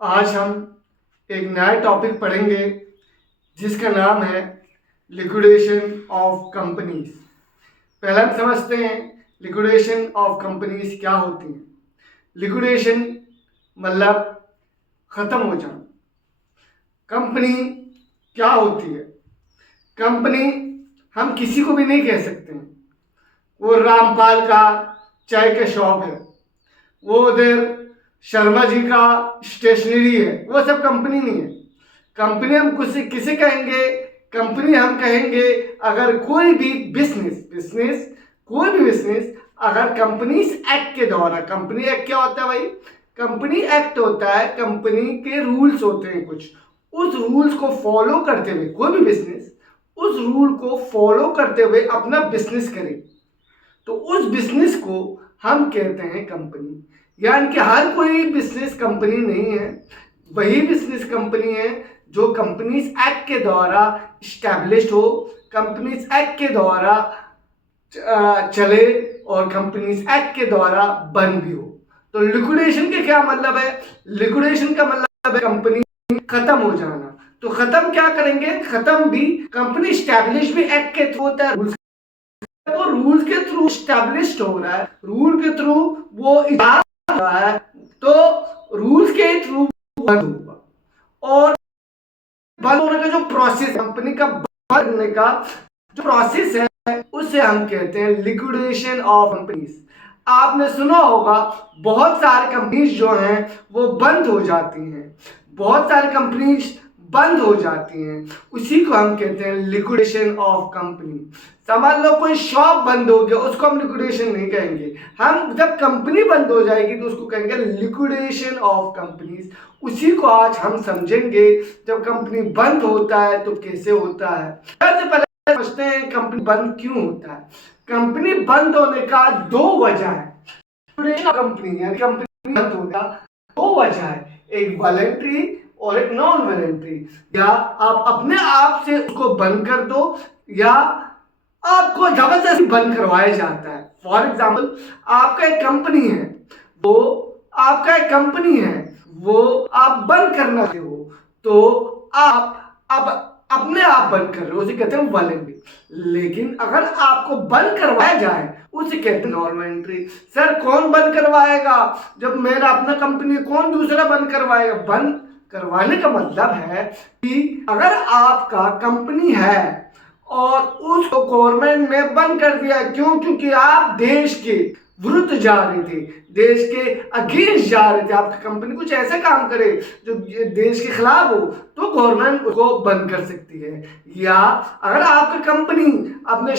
आज हम एक नया टॉपिक पढ़ेंगे जिसका नाम है लिक्विडेशन ऑफ कंपनीज। पहले हम समझते हैं लिक्विडेशन ऑफ कंपनीज क्या होती है। लिक्विडेशन मतलब खत्म हो जाना। कंपनी क्या होती है? कंपनी हम किसी को भी नहीं कह सकते हैं। वो रामपाल का चाय का शॉप है, वो उधर शर्मा जी का स्टेशनरी है, वो सब कंपनी नहीं है। कंपनी हम किसे कहेंगे? कंपनी हम कहेंगे अगर कोई भी बिजनेस कोई भी बिजनेस अगर कंपनीज एक्ट के द्वारा। कंपनी एक्ट क्या होता है भाई? कंपनी एक्ट होता है, कंपनी के रूल्स होते हैं कुछ, उस रूल्स को फॉलो करते हुए कोई भी बिजनेस उस रूल को फॉलो करते हुए अपना बिजनेस करे, तो उस बिजनेस को हम कहते हैं कंपनी। यानी कि हर कोई बिजनेस कंपनी नहीं है, वही बिजनेस कंपनी है जो कंपनीज एक्ट के द्वारा स्टैब्लिश्ड हो, कंपनीज एक्ट के द्वारा चले और कंपनीज एक्ट के द्वारा बंद भी हो। तो लिक्विडेशन के क्या मतलब है? लिक्विडेशन का मतलब है कंपनी खत्म हो जाना। तो खत्म क्या करेंगे? खत्म भी कंपनी स्टैब्लिश भी एक्ट के थ्रू होता है, वो रूल के थ्रू स्टैब्लिश्ड हो रहा है, रूल के थ्रू वो इजाद हो रहा है, तो रूल्स के थ्रू बंद होगा। और बंद होने का जो प्रोसेस, कंपनी का बंद करने का जो प्रोसेस है, उसे हम कहते हैं लिक्विडेशन ऑफ कंपनीज। आपने सुना होगा बहुत सारी कंपनीज जो हैं वो बंद हो जाती हैं, बहुत सारी कंपनीज बंद हो जाती हैं, उसी को हम कहते हैं लिक्विडेशन ऑफ कंपनी। समझ लो कोई शॉप बंद हो गया, उसको हम लिक्विडेशन नहीं कहेंगे। हम जब कंपनी बंद हो जाएगी तो उसको कहेंगे लिक्विडेशन ऑफ कंपनीज। उसी को आज हम समझेंगे। जब कंपनी बंद होता है तो कैसे होता है। सबसे पहले समझते हैं कंपनी बंद क्यों होता है। कंपनी बंद होने का दो वजह है। कंपनी यानी कंपनी बंद होगा, दो वजह है, एक वॉलंटरी और एक नॉन वॉलंटरी। या आप अपने आप से उसको बंद कर दो या आपको जबरदस्ती बंद करवाया जाता है। फॉर एग्जाम्पल आपका एक कंपनी है, वो आपका एक कंपनी है, वो आप बंद करना चाहते हो, तो आप अपने आप बंद कर रहे हो, उसे कहते हैं वॉलंटरी। लेकिन अगर आपको बंद करवाया जाए उसे कहते हैं नॉन वॉलंटरी। सर कौन बंद करवाएगा? जब मेरा अपना कंपनी, कौन दूसरा बंद करवाएगा? बंद करवाने का मतलब है कि अगर आपका कंपनी है और उसको गवर्नमेंट ने बंद कर दिया, क्यों? क्योंकि आप देश के विरुद्ध जा रहे थे, देश के अगेंस्ट जा रहे थे, आपकी कंपनी कुछ ऐसा काम करे जो देश के खिलाफ हो, तो गवर्नमेंट उसको बंद कर सकती है। या अगर आपकी कंपनी अपने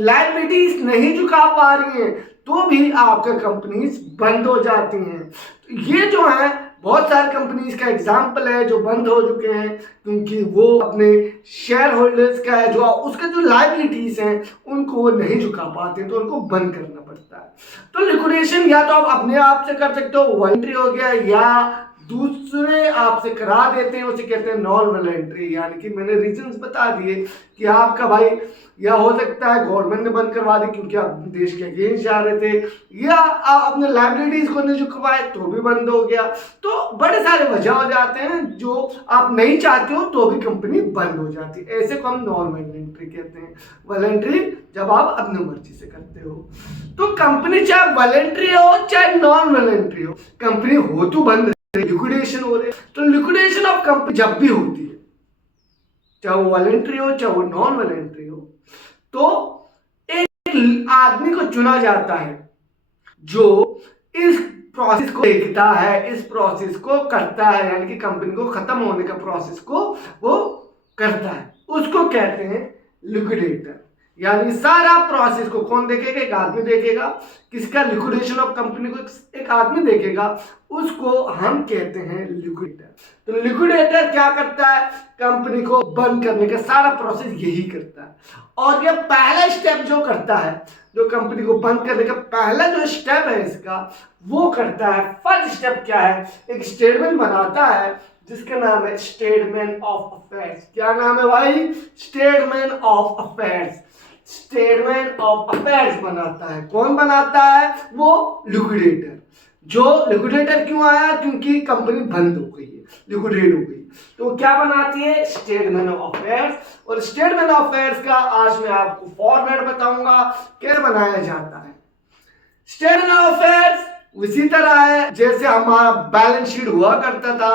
लायबिलिटीज नहीं चुका पा रही है तो भी आपका कंपनीज बंद हो जाती हैं। तो ये जो है बहुत सारे कंपनीज का एग्जाम्पल है जो बंद हो चुके हैं, क्योंकि वो अपने शेयर होल्डर्स का है, जो उसके जो लायबिलिटीज हैं उनको वो नहीं चुका पाते, तो उनको बंद करना पड़ता है। तो लिक्विडेशन या तो आप अपने आप से कर सकते हो, वॉलंटरी हो गया, या दूसरे आपसे करा देते हैं, उसे कहते हैं नॉन वॉलंटरी। यानी कि मैंने रीजंस बता दिए कि आपका भाई, या हो सकता है गवर्नमेंट ने बंद करवा दी क्योंकि आप देश के अगेंस्ट जा रहे थे, या आप अपने लाइबिलिटीज को नहीं चुकवाए तो भी बंद हो गया। तो बड़े सारे वजह हो जाते हैं जो आप नहीं चाहते हो तो भी कंपनी बंद हो जाती है। ऐसे को हम नॉन वॉलंटरी कहते हैं। वॉलंटरी जब आप अपनी मर्जी से करते हो। तो कंपनी चाहे वॉलंटरी हो चाहे नॉन वॉलंटरी हो, कंपनी हो तो बंद, लिक्विडेशन हो रहे। तो लिक्विडेशन ऑफ कंपनी जब भी होती है, चाहे वो वॉलंटरी हो चाहे वो नॉन वॉलंटरी हो, तो एक आदमी को चुना जाता है जो इस प्रोसेस को देखता है, इस प्रोसेस को करता है, यानी कि कंपनी को खत्म होने का प्रोसेस को वो करता है, उसको कहते हैं लिक्विडेटर। यानी सारा प्रोसेस को कौन देखेगा? एक आदमी देखेगा। किसका? लिक्विडेशन ऑफ कंपनी को एक आदमी देखेगा, उसको हम कहते हैं लिक्विडेटर। तो लिक्विडेटर क्या करता है? कंपनी को बंद करने का सारा प्रोसेस यही करता है। और ये पहला स्टेप जो करता है, जो कंपनी को बंद करने का पहला जो स्टेप है इसका, वो करता है, फर्स्ट स्टेप क्या है? एक स्टेटमेंट बनाता है जिसका नाम है स्टेटमेंट ऑफ अफेयर्स। क्या नाम है भाई? Statement of affairs. Statement of affairs बनाता है। कौन बनाता है? वो लिक्विडेटर। जो लिक्विडेटर क्यों आया, क्योंकि कंपनी बंद हो गई है, लिक्विडेट हो गई। तो क्या बनाती है, स्टेटमेंट ऑफ अफेयर्स। और स्टेटमेंट ऑफ अफेयर्स का आज मैं आपको फॉर्मेट बताऊंगा कैसे बनाया जाता है। स्टेटमेंट ऑफ अफेयर्स उसी तरह है जैसे हमारा बैलेंस शीट हुआ करता था।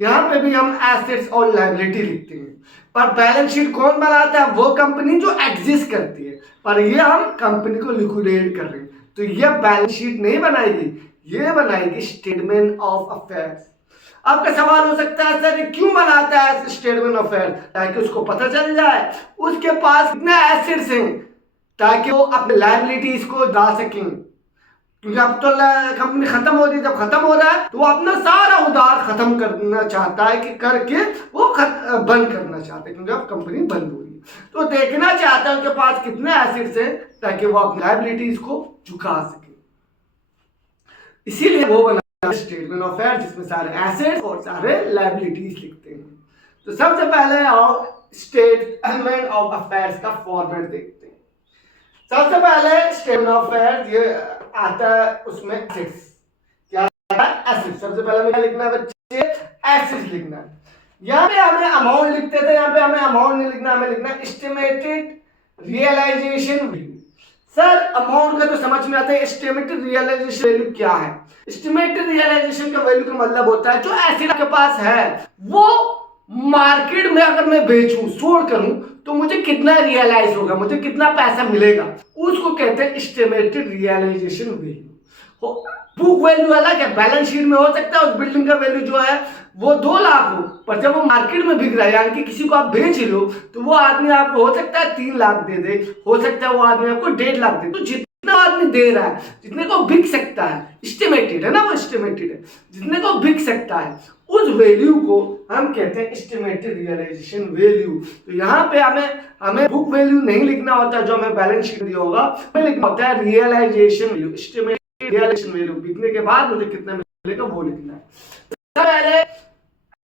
यहाँ पे भी हम एसेट्स और लायबिलिटी लिखते हैं, पर बैलेंस शीट कौन बनाता है, वो कंपनी जो एग्जिस्ट करती है, पर ये हम कंपनी को लिक्विडेट कर रहे हैं, तो ये बैलेंस शीट नहीं बनाएगी, ये बनाएगी स्टेटमेंट ऑफ अफेयर्स। आपका सवाल हो सकता है सर क्यों बनाता है स्टेटमेंट ऑफ अफेयर्स, ताकि उसको पता चल जाए उसके पास कितने एसेट्स हैं, ताकि वो अपने लायबिलिटीज को डाल सकें। क्योंकि अब तो कंपनी खत्म हो रही है, जब खत्म हो रहा है तो वो अपना सारा उधार खत्म करना चाहता है, कि करके वो बंद करना चाहता है, क्योंकि अब कंपनी बंद हो रही है, तो देखना चाहता है उनके पास कितने एसेट्स हैं ताकि वो अपनी लायबिलिटीज को चुका सके। इसीलिए वो बना स्टेटमेंट ऑफ अफेयर्स जिसमें सारे एसेट्स और सारे लायबिलिटीज लिखते हैं। तो सबसे पहले आओ स्टेटमेंट ऑफ अफेयर्स का फॉर्मेट देखते हैं। सबसे पहले स्टेटमेंट ऑफ अफेयर्स ये आता है, उसमें एसेट्स क्या आता है, एसेट्स। सबसे पहले हमें क्या लिखना है बच्चे, एसेट्स लिखना है। यहाँ पे हमें अमाउंट लिखते थे, यहाँ पे हमें अमाउंट नहीं लिखना, हमें लिखना है estimated realisation value. Sir amount का तो समझ में आता है, एस्टिमेटेड रियलाइजेशन वैल्यू क्या है। एस्टिमेटेड रियलाइजेशन का वैल्यू का मतलब होता है जो एसेट के पास है वो मार्केट में अगर मैं बेचूं, सोल्ड करूं, तो मुझे कितना रियलाइज होगा, मुझे कितना पैसा मिलेगा, उसको कहते हैं estimated realisation value. Book value अलग है, बैलेंस शीट में हो सकता है उस बिल्डिंग का वैल्यू जो है वो 2 लाख हो, पर जब वो मार्केट में बिक रहा है, यानी कि किसी को आप बेच लो, तो वो आदमी आपको हो सकता है 3 लाख दे दे, हो सकता है वो आदमी आपको 1.5 लाख दे। तो जितना आदमी दे रहा है, जितने को बिक सकता है, एस्टिमेटेड है ना, वो एस्टिमेटेड है, जितने को बिक सकता है उस वैल्यू को हम कहते हैं एस्टिमेटेड रियलाइजेशन वैल्यू। तो यहाँ पे हमें बुक वैल्यू नहीं लिखना होता जो हमें बैलेंस शीट दिया होगा, हमें लिखना होता है realisation value, estimated realisation value. बिकने के बाद मुझे कितना मिलेगा वो लिखना है। पहले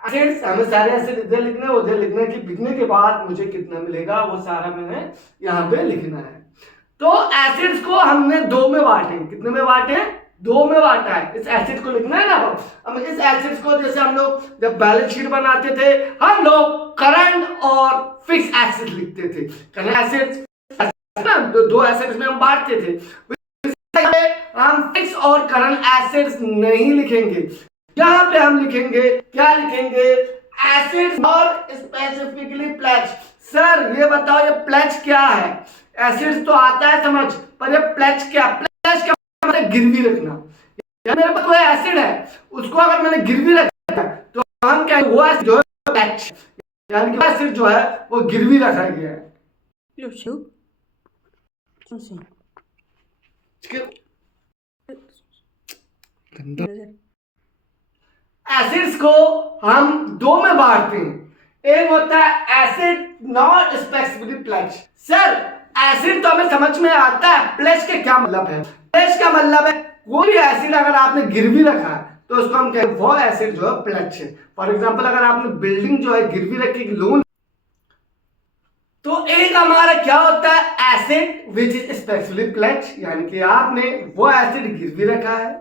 एसेट्स, हमें सारे एसेट इधर लिखने हैं, उधर लिखना है कि बिकने के बाद मुझे कितना मिलेगा, वो सारा मैंने यहाँ पे लिखना है। तो एसेट्स को हमने 2 में बांटे, कितने में बांटे, 2 में बांटा है। इस एसेट को लिखना है ना, अब इस एसेट्स को जैसे हम लोग जब बैलेंस शीट बनाते थे, हम लोग करंट और फिक्स एसेट लिखते थे। करंट एसेट्स ना, 2 एसेट्स में हम बांटते थे, हम फिक्स और करंट एसेट्स नहीं लिखेंगे। यहाँ पे हम लिखेंगे, क्या लिखेंगे, एसेट्स और स्पेसिफिकली प्लेज। सर ये बताओ ये प्लेज क्या है, एसेट्स तो आता है समझ, पर ये प्लेज क्या, प्लेज क्या मतलब गिरवी रखना। मेरे पास कोई एसेट है, उसको अगर मैंने गिरवी रखा है तो हम क्या, वो एसेट जो है प्लेज, यानी कि एसेट जो है वो गिरवी रखा गया है। एसिड्स को हम 2 में बांटते हैं, एक होता है assets not specifically pledge. Sir assets तो हमें समझ में आता है, प्लेज के क्या मतलब है, प्लेज का मतलब है कोई एसिड अगर आपने गिरवी रखा है तो उसको हम कहते हैं वो एसिड जो है प्लेज है। फॉर एग्जांपल अगर आपने बिल्डिंग जो है गिरवी रखी लोन, तो एक हमारा क्या होता है assets which is specifically pledge, यानी कि आपने वो एसिड गिरवी रखा है।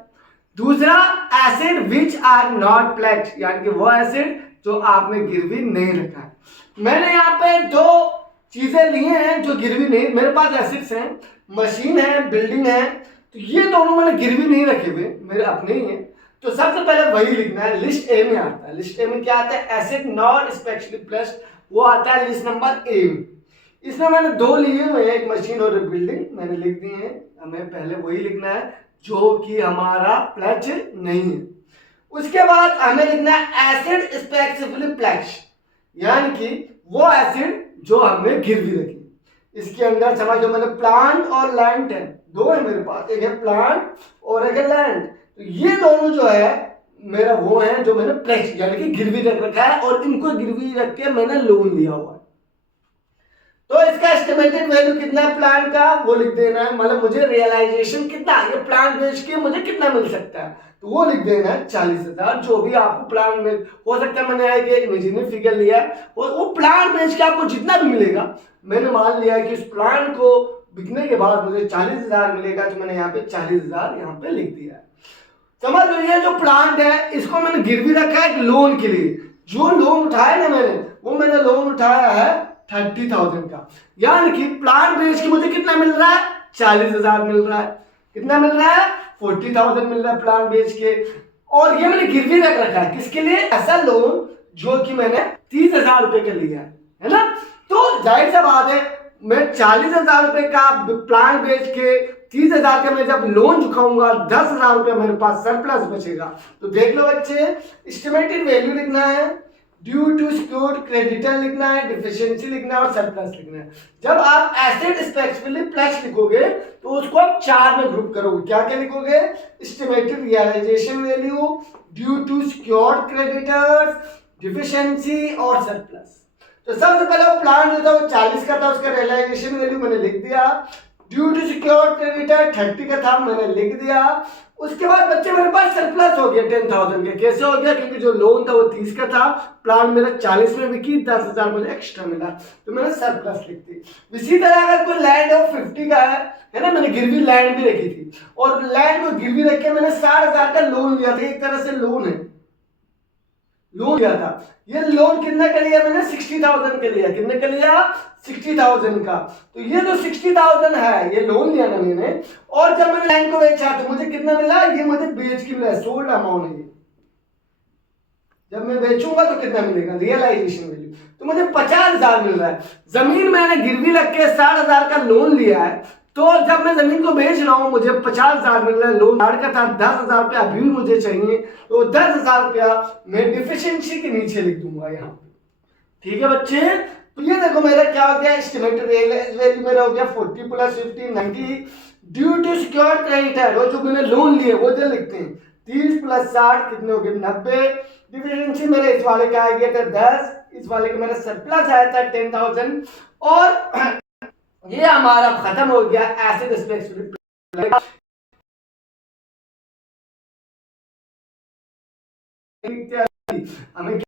दूसरा assets which are not pledge, यानी कि वो एसिड जो आपने गिरवी नहीं रखा है। मैंने यहाँ पे 2 चीजें ली हैं जो गिरवी नहीं, मेरे पास एसिड्स हैं, मशीन है, बिल्डिंग है, तो ये दोनों मैंने गिरवी नहीं रखे हुए, मेरे अपने ही हैं। तो सबसे पहले वही लिखना है, लिस्ट ए में आता है। लिस्ट ए में क्या आता है, एसिड नॉट स्पेसिफिकली प्लेज, वो आता है लिस्ट नंबर ए में। इसमें मैंने 2 लिए हुए हैं, एक मशीन और एक बिल्डिंग, मैंने लिख दी है। हमें पहले वही लिखना है जो कि हमारा प्लेज नहीं है। उसके बाद हमें लिखना है एसिड स्पेसिफिकली प्लेज, यानी कि वो एसिड जो हमने गिरवी रखी। इसके अंदर समझो मैंने प्लांट और लैंड है, 2 है मेरे पास, एक है प्लांट और एक है लैंड। तो ये दोनों जो है मेरा वो है जो मैंने प्लेज यानी कि गिरवी रख रखा है, और इनको गिरवी रख के मैंने लोन लिया हुआ है। तो इसका एस्टिमेटेड वैल्यू कितना है प्लांट का, वो लिख देना है, मतलब मुझे रियलाइजेशन कितना, ये प्लांट बेच के मुझे कितना मिल सकता है, तो वो लिख देना है 40,000। जो भी आपको प्लांट में हो सकता है, मैंने एक इमेजिनरी फिगर लिया है, और वो प्लांट बेच के आपको जितना भी मिलेगा, मैंने मान लिया है कि उस प्लांट को बिकने के बाद मुझे 40,000 मिलेगा, तो मैंने यहाँ पे 40,000 यहाँ पे लिख दिया है। समझ लो ये जो प्लांट है इसको मैंने गिरवी रखा है एक लोन के लिए। जो लोन उठाया ना मैंने, वो मैंने लोन उठाया है 30,000 का, यानी कि प्लांट बेच के मुझे कितना मिल रहा है, 40,000 मिल रहा है। कितना मिल रहा है, 40,000 मिल रहा है प्लांट बेच के। और ये मैंने गिरवी रख रखा है किसके लिए, ऐसा लोन जो कि मैंने 30,000 रुपए का लिया है ना। तो जाहिर सा बात है मैं 40,000 रुपए का प्लांट बेच के 30,000 का मैं जब लोन चुकाऊंगा 10,000 रुपया मेरे पास सरप्लस बचेगा। तो देख लो बच्चे, एस्टिमेटेड वैल्यू लिखना है, ड्यू टू सिक्योर्ड क्रेडिटर लिखना है, डिफिशियंसी लिखना है और सरप्लस लिखना है। जब आप एसेट स्पेसिफिकली प्लस लिखोगे तो उसको आप 4 में ग्रुप करोगे। क्या क्या लिखोगे, estimated realisation value, due to secured creditors, deficiency और सरप्लस। तो सबसे पहले वो प्लान जो था वो 40 का था, उसका रियलाइजेशन वैल्यू मैंने लिख दिया। ड्यू टू सिक्योर्ड क्रेडिटर 30 का था, मैंने लिख दिया। उसके बाद बच्चे मेरे पास सरप्लस हो गया 10,000 का। कैसे हो गया, क्योंकि जो लोन था वो 30 का था, प्लान मेरा 40 में बिकी, 10,000 मुझे एक्स्ट्रा मिला, तो मैंने सरप्लस लिख दी। इसी तरह अगर कोई लैंड है वो 50 का है ना, मैंने गिरवी लैंड भी रखी थी और लैंड को गिरवी रख के मैंने 60,000 का लोन लिया था। एक तरह से लोन है, लोन लिया था। ये लोन कितना का लिया मैंने, 60,000 का लिया। कितने का लिया, 60,000 का। तो ये जो 60,000 है ये लोन लिया ना मैंने, और जब मैंने लैंड को बेचा तो मुझे कितना मिला, ये मुझे बेच के मिला, सोल्ड अमाउंट है। जब मैं बेचूंगा तो कितना मिलेगा, रियलाइजेशन वैल्यू, तो मुझे 50,000 मिल रहा है। जमीन मैंने गिरवी रख के 60,000 का लोन लिया है, तो जब मैं जमीन को बेच रहा हूं मुझे 50,000 मिल रहा है। लोन का था 10,000 रुपया अभी भी मुझे चाहिए, तो 10,000 रुपया मैं डिफिशियंसी के नीचे लिख दूंगा यहाँ पे। ठीक है बच्चे, तो ये देखो मेरा क्या हो गया, एस्टिमेटेड वैल्यू मेरा हो गया 40 + 50 90। ड्यू टू सिक्योर्ड क्रेडिटर, वो जो मैंने लोन लिए वो जो लिखते हैं, 30 + 60 कितने हो गए, 90। डिफिशियंसी मेरे इस वाले का आ गया था 10, इस वाले का मेरा सरप्लस आया था 10,000। और ये हमारा खत्म हो गया एसिड स्पेसिफिक। हमें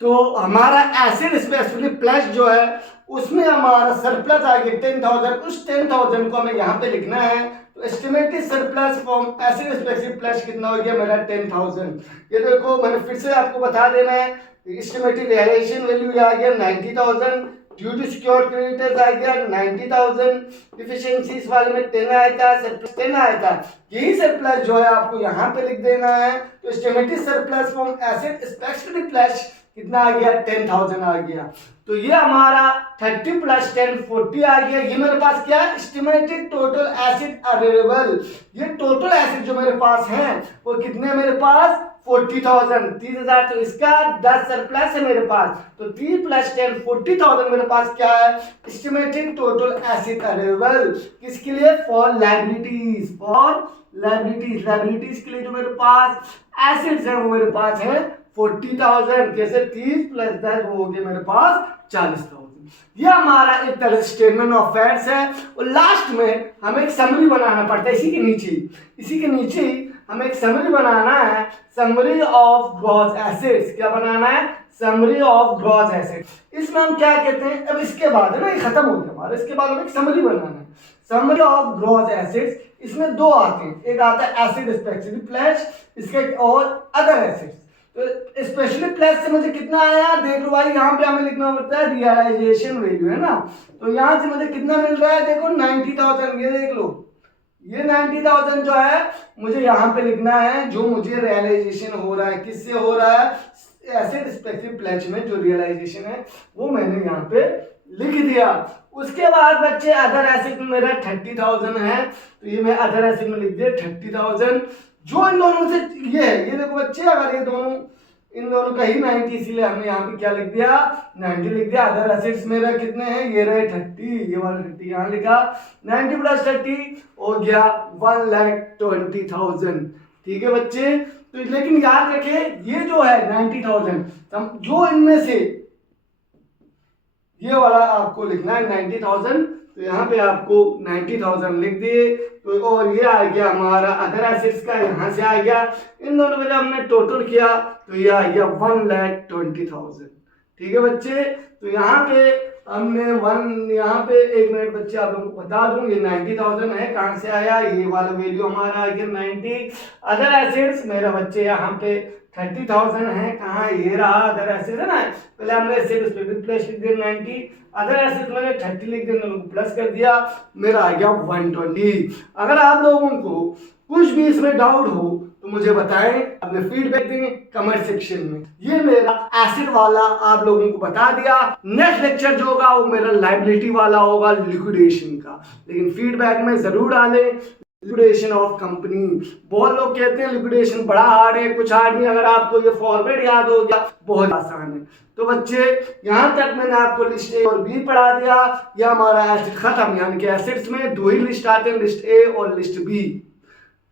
तो हमारा एसिड स्पेसिफिक प्लस जो है उसमें हमारा सरप्लस आ गया 10,000। उस 10,000 को हमें यहाँ पे लिखना है। तो estimated surplus from acid specific plus कितना हो गया मेरा 10,000। ये देखो मैंने फिर से आपको बता देना है, एस्टिमेटेड रियलाइजेशन वैल्यू आ गया 90,000, ड्यू टू सिक्योर्ड क्रेडिटर्स आ गया 90,000, डिफिशियंसीज वाले में 10 आया था, सरप्लस 10 आया था। यही सरप्लस जो है आपको यहाँ पे लिख देना है। तो estimated surplus from acid specific plus कितना आ गया, 10,000 आ गया। तो ये हमारा 30 + 10 40 आ गया। ये मेरे पास क्या, एस्टिमेटेड टोटल एसिड अवेलेबल। ये टोटल एसिड जो मेरे पास है वो कितने मेरे पास, 40,000। 30,000 तो इसका 10 सरप्लस है मेरे पास, तो 30 + 10 40,000 मेरे पास क्या है, एस्टिमेटेड टोटल एसिड अवेलेबल। किसके लिए, for liabilities, for liabilities. Liabilities के लिए जो मेरे पास एसिड्स है वो मेरे पास है 40,000। कैसे, 30 + 10 वो हो गया मेरे पास 40,000। ये हमारा एक तरह से स्टेटमेंट ऑफ फैक्ट्स है। और लास्ट में हमें एक समरी बनाना पड़ता है, इसी के नीचे ही हमें एक समरी बनाना है, समरी ऑफ ग्रॉस एसेट्स। क्या बनाना है, समरी ऑफ ग्रॉस एसेट्स। इसमें हम क्या कहते हैं, अब इसके बाद है ना, ये खत्म हो गया हमारा, इसके बाद हमें एक समरी बनाना है, समरी ऑफ ग्रॉस एसेट्स। इसमें दो आते हैं, एक आता है एसिड स्पेसिफिक प्लस, इसके और अदर एसेट्स। तो स्पेशली प्लस से मुझे कितना आया, देख लो भाई, यहाँ पे हमें लिखना पड़ता है रियलाइजेशन वैल्यू, है ना। तो यहाँ से मुझे कितना मिल रहा है, देखो 90,000। ये देख लो, ये 90,000 जो है मुझे यहाँ पे लिखना है, जो मुझे रियलाइजेशन हो रहा है। किससे हो रहा है, एसिड स्पेसिफिक प्लस में जो रियलाइजेशन है वो मैंने यहाँ पे लिख दिया। उसके बाद बच्चे अदर एसेट में मेरा 30,000 है, तो ये मैं अदर एसेट में लिख दिया 30,000। जो इन दोनों से ये है, ये देखो बच्चे, अगर ये दोनों इन दोनों का ही 90, इसीलिए हमने यहाँ पे क्या लिख दिया, 90 लिख दिया। अदर एसेट्स मेरा कितने हैं, ये रहे 30, ये वाला 30 यहाँ लिखा, 90 + 30 हो गया 1,20,000। ठीक है बच्चे, तो लेकिन याद रखें ये जो है 90,000, जो इनमें से ये वाला आपको लिखना है 90,000, तो यहाँ पे आपको 90,000 लिख दिए। तो और ये आ गया हमारा अदर एसेट्स का, यहाँ से आ गया। इन दोनों का जब हमने टोटल किया तो ये आ गया 1,20,000। ठीक है बच्चे, तो यहाँ पे हमने यहाँ पे 1 मिनट बच्चे आप लोगों को बता दूं, ये 90,000 है, कहाँ से आया, ये वाला वैल्यू हमारा आ गया 90। अदर एसेट्स मेरा बच्चे यहाँ पे 30,000 है, कहाँ, ये रहा अदर एसेट्स है ना, पहले हमने एसेट उस पे भी प्लस लिख दिया 90, अदर एसेट्स मैंने 30 लिख दिया, दोनों को प्लस कर दिया, मेरा आ गया 120। अगर आप लोगों को कुछ भी इसमें डाउट हो तो मुझे बताएं, अपने फीडबैक दें कमेंट सेक्शन में। ये मेरा एसिड वाला आप लोगों को बता दिया। नेक्स्ट लेक्चर जो होगा वो मेरा लायबिलिटी वाला होगा, लिक्विडेशन का, लेकिन फीडबैक में जरूर डालें लिक्विडेशन ऑफ कंपनी। बहुत लोग कहते हैं लिक्विडेशन बड़ा हार्ड है, कुछ हार्ड नहीं, अगर आपको ये फॉर्मेट याद हो गया बहुत आसान है। तो बच्चे यहाँ तक मैंने आपको लिस्ट ए और बी पढ़ा दिया, यह हमारा एसिड खत्म, यानी कि एसिड्स में 2 ही लिस्ट आते हैं, लिस्ट ए और लिस्ट बी।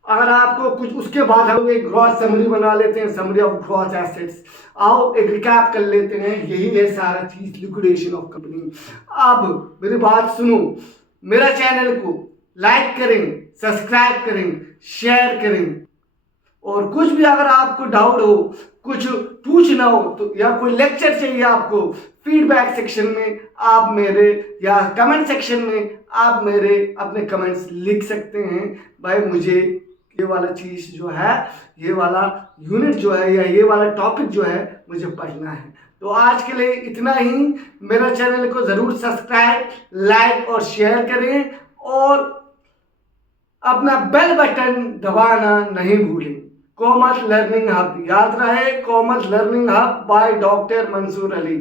अगर आपको कुछ उसके बाद हम एक ग्रॉस समरी बना लेते हैं, समरी ऑफ ग्रॉस एसेट्स। आओ एक रिकैप कर लेते हैं, यही है सारा चीज लिक्विडेशन ऑफ कंपनी। अब मेरी बात सुनो, मेरा चैनल को लाइक करें, सब्सक्राइब करें, शेयर करें, और कुछ भी अगर आपको डाउट हो, कुछ पूछना हो तो, या कोई लेक्चर चाहिए आपको, फीडबैक सेक्शन में आप मेरे, या कमेंट सेक्शन में आप मेरे अपने कमेंट्स लिख सकते हैं। भाई मुझे ये वाला चीज़ जो है, ये वाला यूनिट जो है, या ये वाला टॉपिक जो है मुझे पढ़ना है। तो आज के लिए इतना ही। मेरा चैनल को ज़रूर सब्सक्राइब, लाइक और शेयर करें, और अपना बेल बटन दबाना नहीं भूलें। कॉमर्स लर्निंग हब याद रहे, commerce learning hub by doctor Mansoor Ali.